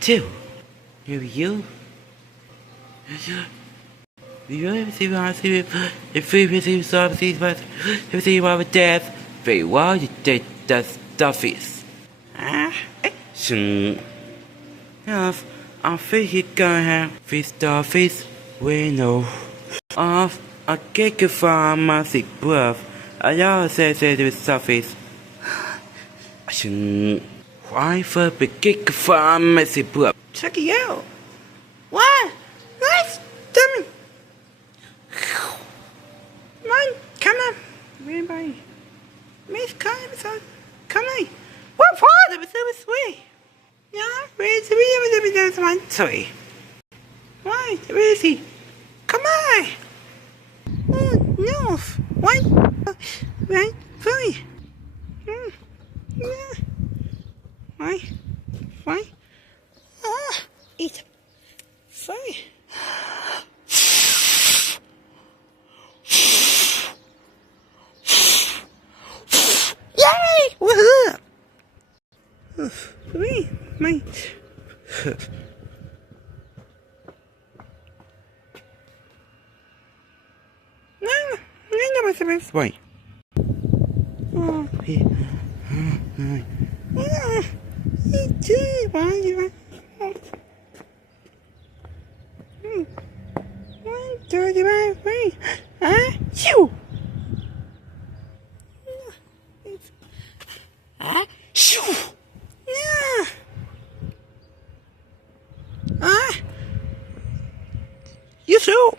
Two. Here you. You receive death. Very well, you did the stuffies. I think you're gonna have this stuffies. We know. Of a gigafarmacy breath. I always said it was stuffies. Why for the gigafarmacy breath? Check it out. What? Nice. Dummy. Come on. Everybody. Miss Carson. Come on. What part of it was sweet? Yeah, where's the one? Sorry. Why? Where is he? Come on. Oh, no. What? Right? Sorry. Yeah. Why? Why? Ah, eat. Sorry. Yay! Woohoo! Sorry, my. No, I never said why. Oh, yeah. You too.